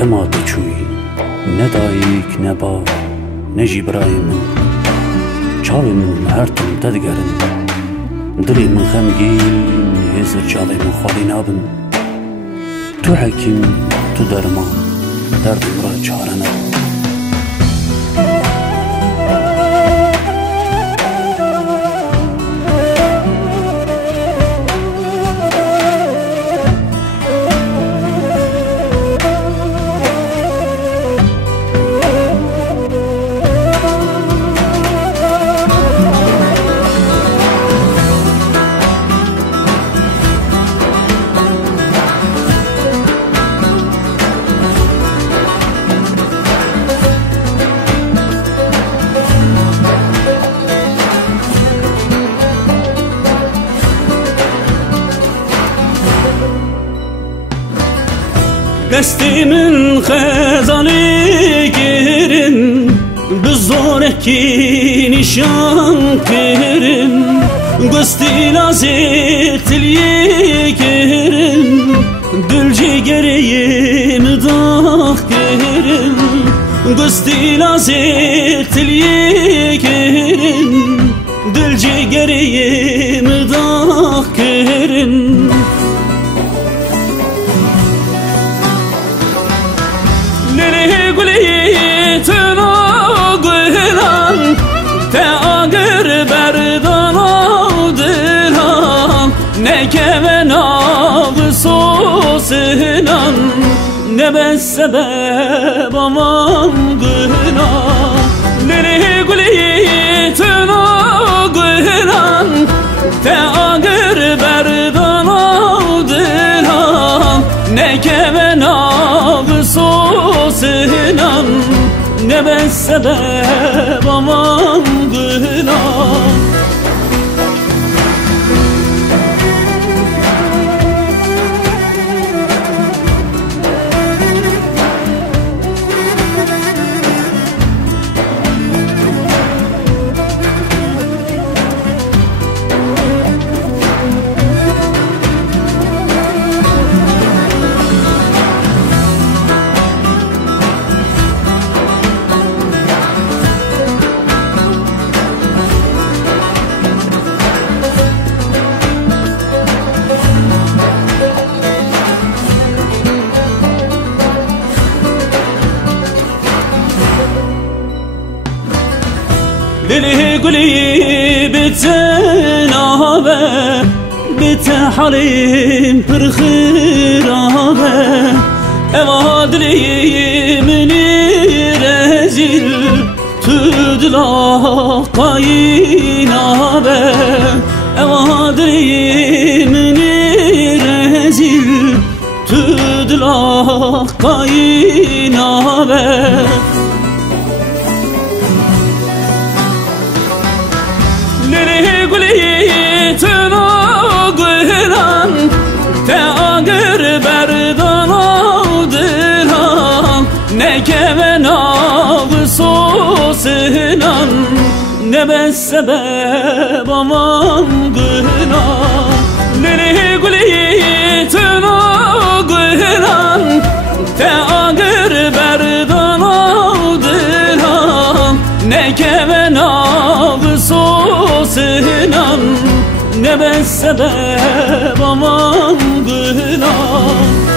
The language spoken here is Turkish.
dema biçûyî ne dayîk ne bav ne jî birayê min, çavê min her tim te digerin, dilê min xemgîn hêzir çavê min xwalî nabin. Tu hekîm, tu derman, derdê min ra çare nebin. Destê min xezanê kirin, bi zorekî nîşan kirin, gustîlazê tiliyê kirin, dil cigerê min dax kirin, gustîlazê tiliyê kirin, dil cigerê min dax kirin. Te agir berdana dilan, ne keve nav sosinan, ne bes sebeb aman gınan. Lili guli tına gınan, te agir berdana dilan, ne keve nav sosinan, ne bes sebeb aman gınan. Lili guli bitnabe, bit halim pırxirabe, eva dilî minî rezil, tudla qaynabe, eva dilî minî rezil, tudla qaynabe. Te agir berdana dilan, ne keve nav sosinan, ne bes sebeb aman gınan. Lili guli tına gınan, te agir berdana dilan, ne keve nav sosinan, ne bes sebeb aman gınan.